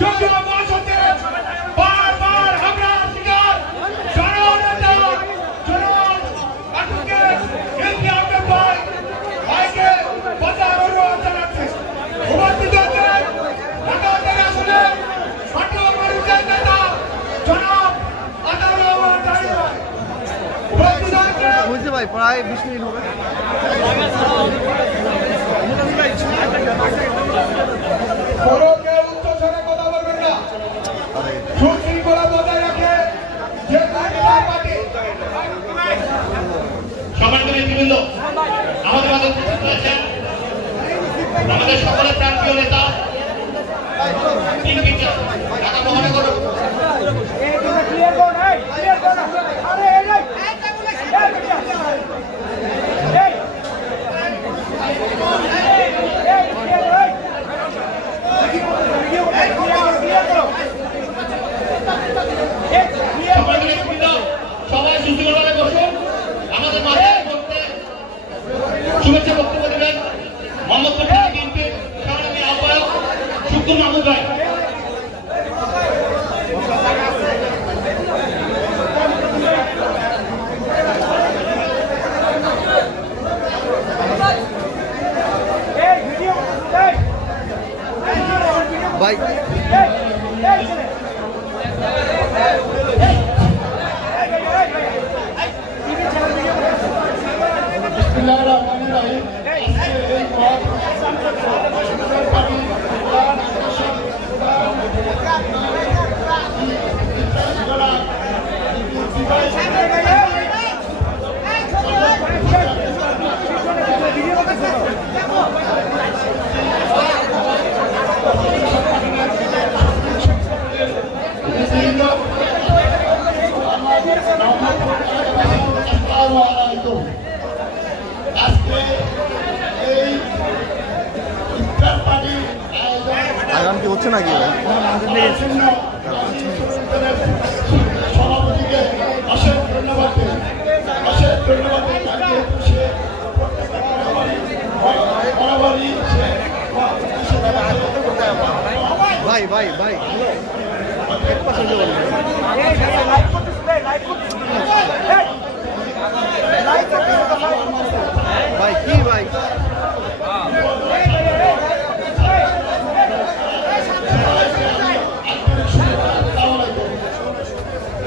জনগণ ভাই প্রায় বিশ মিনিট হবে। কোনো সম্মানিত নেতৃবৃন্দ আমাদের আমাদের সকলের প্রান্তীয় নেতা বিএনপি ঢাকা মহানগর সম্মানিত নেতৃবৃন্দ সবাই সুশৃঙ্খলভাবে বসুন আমাদের মাঝে এই মুহূর্তে শুভেচ্ছা বক্তব্য দেবেন মোহাম্মদপুর থানা বিএনপির সংগ্রামী আহ্বায়ক শুক্র মাহমুদ ভাই ভাই তাকে সে বরাবরই সে ভাই ভাই ভাই। এক পাশে যে বলবেন। ভাই কি ভাই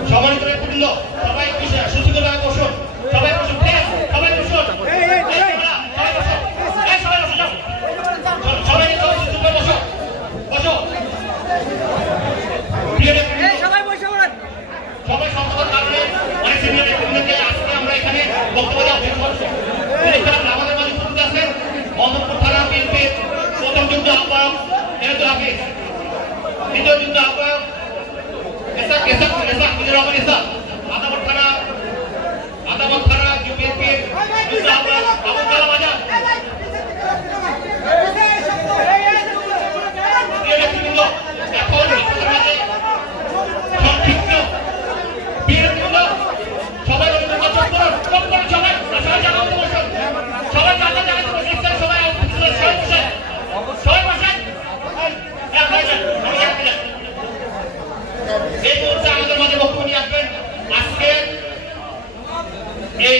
সম্মানিত নেতৃবৃন্দ সবাই কিসে সুশীলভাবে বসুন সবাই বসুন প্লিজ সবাই বসুন এই তোমরা, সবাই বসো। এই সবাই বসো, যাও। সবাই এসো, চুপ করে বসো। বসো। প্রিয় নেতৃবৃন্দ, সবাই সংকটের কারণে অনেক সিনিয়র নেতৃবৃন্দকে আজকে আমরা এখানে বক্তব্য দেওয়া অপেক্ষা করছি। এছাড়া আমাদের মাঝে উপস্থিত আছেন মোহাম্মদপুর থানা বিএনপির প্রথম যুদ্ধ আহ্বায়ক এনাদুল হাফিজ দ্বিতীয় যুদ্ধ আহ্বায়ক এসা এসা এসা মুজিবুর রহমান এসা আদাবর থানা আদাবর থানা বিএনপি যুদ্ধ আহ্বায়ক আবু কালাম আজাদ প্রিয় নেতৃবৃন্দ এখন আমাদের সংক্ষিপ্ত বীরবৃন্দ সবাই রবীন্দ্র চুপ করুন চুপ করুন সবাই সবাই জায়গা মতো বসুন সবাই জায়গা জায়গাতে বসে ইচ্ছা সবাই সবাই বসেন সবাই বসেন এক হয়ে যান সবাই এক হয়ে যান এই মুহূর্তে আমাদের মাঝে বক্তব্য নিয়ে আসবেন আজকে এই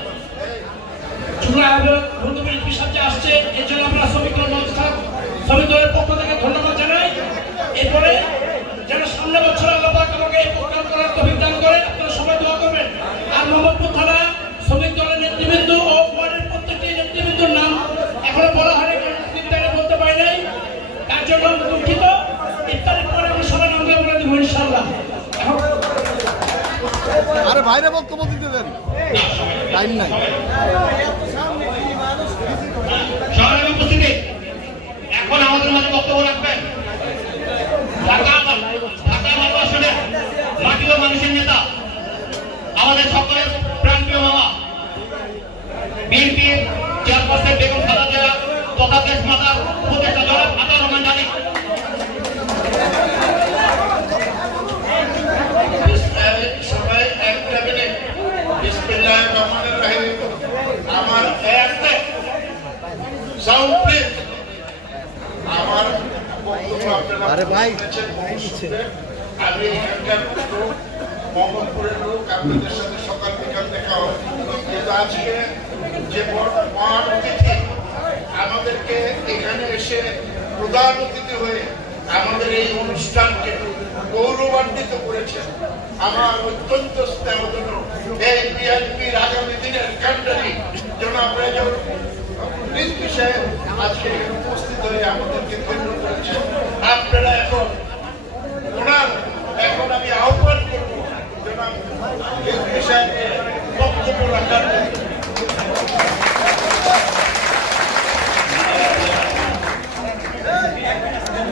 আহ্বায়ক বন্ধুবীর পিসাবজে আসছে। এর জন্য আমরা শ্রমিক শ্রমিক দলের পক্ষ থেকে ধন্যবাদ জানাই। এরপরে যেন সামনে বছর আল্লাহ আমাকে এই করে, আপনারা সবাই আর মোহাম্মদপুর থানা শ্রমিক দলের নেতৃবৃন্দ ও ওয়ার্ডের প্রত্যেকটি নাম এখনও বলা হয়নি, কারণ বলতে পারি নাই। তার জন্য আমি দুঃখিত। ইফতারের পরে আমি সবাই নামগুলো বলে দিব ইনশাল্লাহ আরে বাইরে বক্তব্য দিতে দেন। টাইম নাই। সরকারের আমাদের মাঝে বক্তব্য রাখবেন। ঢাকা ঢাকা ভালোবাসনের মাটি ও মানুষের নেতা চেয়ারপারসন বেগম খালেদা তথা দেশ মাতার উপদেষ্টা জনাব আতার রহমান জানি। সাউন্ড প্লিজ আমার আরে ভাই, আমি এখানকার লোক, লোক আপনাদের সাথে সকাল বিকাল দেখা হয় কিন্তু আজকে যে মহান অতিথি আমাদেরকে এখানে এসে প্রধান অতিথি হয়ে আমাদের এই অনুষ্ঠানকে গৌরবান্বিত করেছেন আমার অত্যন্ত স্নেহজনক এই দিনের ক্যান্ডারি জনাব রেজর রিজভী সাহেব আজকে এখানে উপস্থিত হয়ে আমাদেরকে ধন্য করেছেন আপনারা এখন ওনার এখন আমি আহ্বান করব জনাব রিজভী সাহেবকে বক্তব্য রাখার জন্য। আরে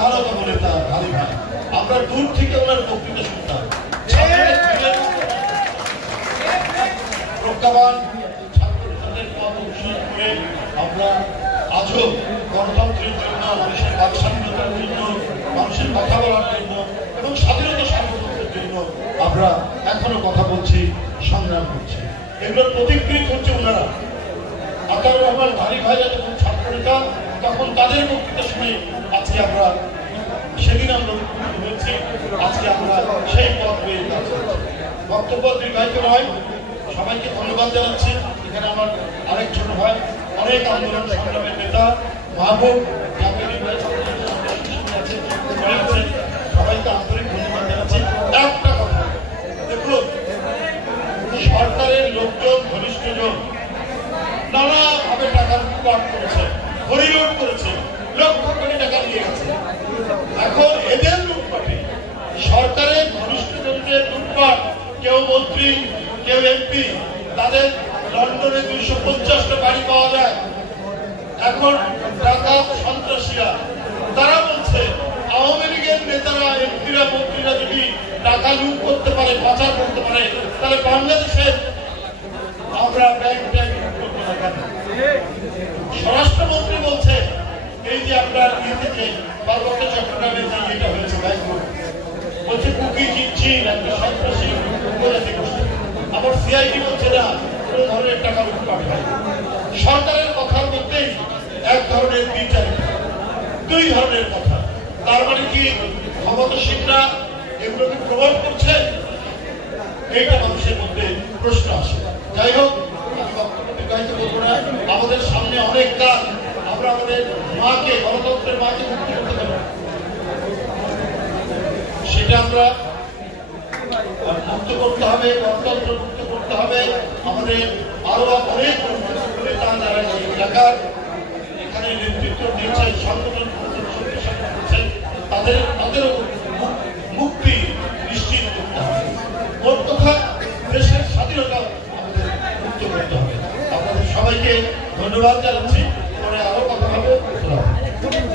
নেতা ভাই। আমরা দূর থেকে ওনার বক্তৃতা শুনতাম। প্রজ্ঞাবান ছাত্রছাত্রীদের পথ অনুসরণ করে আমরা আজও গণতন্ত্রের জন্য মানুষের বাক স্বাধীনতার জন্য মানুষের কথা বলার জন্য এবং স্বাধীনতা সার্বভৌমত্বের জন্য আমরা এখনও কথা বলছি সংগ্রাম করছি। এগুলোর প্রতিক্রিয়া করছে ওনারা। আতার রহমান যখন ছাত্র নেতা তখন তাদের বক্তৃতা শুনে, আজকে আমরা সেদিন আমরা উপকৃত হয়েছি, আজকে আমরা সেই পথ হয়ে বক্তব্য দীর্ঘায়িত নয়, সবাইকে ধন্যবাদ জানাচ্ছি। এখানে আমার আরেক ছোট ভাই, অনেক আন্দোলন সংগ্রামের নেতা মাহবুব এমপি, তাদের লন্ডনে দুইশো পঞ্চাশটা বাড়ি পাওয়া যায় এখন টাকা সন্ত্রাসীরা, তারা বলছে, আওয়ামী লীগের নেতারা, এমপিরা, মন্ত্রীরা যদি টাকা লুট করতে পারে, পাচার করতে পারে, তাহলে বাংলাদেশের আমরা ব্যাংক ব্যাংক করব না কেন? স্বরাষ্ট্রমন্ত্রী বলছে, এই যে আপনার ইয়ে থেকে পার্বত্য চট্টগ্রামে যে এটা হয়েছে, ব্যাংক বলছে কুকি জিতছি একটা সন্ত্রাসী উপজাতি গোষ্ঠী আবার সিআইডি বলছে না কোনো ধরনের টাকা লুটপাট হয় সরকারের কথার মধ্যেই এক ধরনের বিচার দুই ধরনের কথা। তার মানে কি? ক্ষমতাসীনরা এগুলোকে প্রভাব করছে? এইটা মানুষের মধ্যে প্রশ্ন আসে। যাই হোক, আমি বক্তব্য দীর্ঘায়িত করব না। আমাদের সামনে অনেক কাজ। আমরা আমাদের মাকে, গণতন্ত্রের মাকে মুক্তি করতে পারব সেটা আমরা মুক্ত করতে হবে আমাদের অনেক এলাকার এখানে নেতৃত্ব দিয়েছেন সংগঠন করেছেন, তাদের তাদেরও মুক- মুক্তি নিশ্চিত করতে হবে। মোট কথা দেশের স্বাধীনতা আমাদের মুক্ত করতে হবে। আপনাদের সবাইকে ধন্যবাদ জানাচ্ছি। পরে আরও কথা হবে আসসালামু আলাইকুম।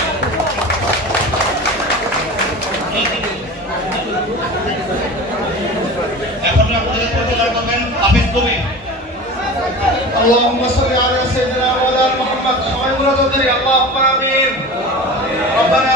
এখন আপনাদের পরিচালনা করবেন মাধ্যমে আল্লাহুম্মা সাল্লি আলা সাইয়্যিদিনা ওয়া আলা মুহাম্মদ। সবাই বলো তো আল্লাহ আমিন। রব্বানা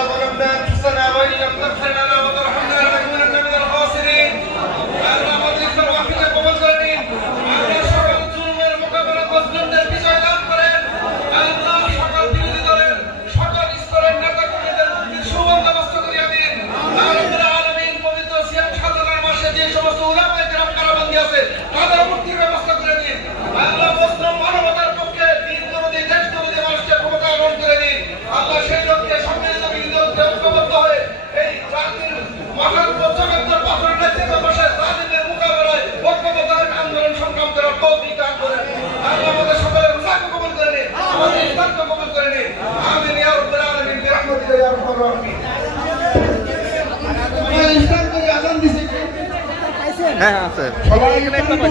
হ্যাঁ, হ্যাঁ আছে।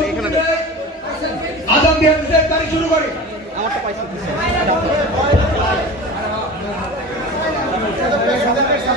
এখানে দিয়ে তারিখ শুরু করে। আমারটা পাইছি।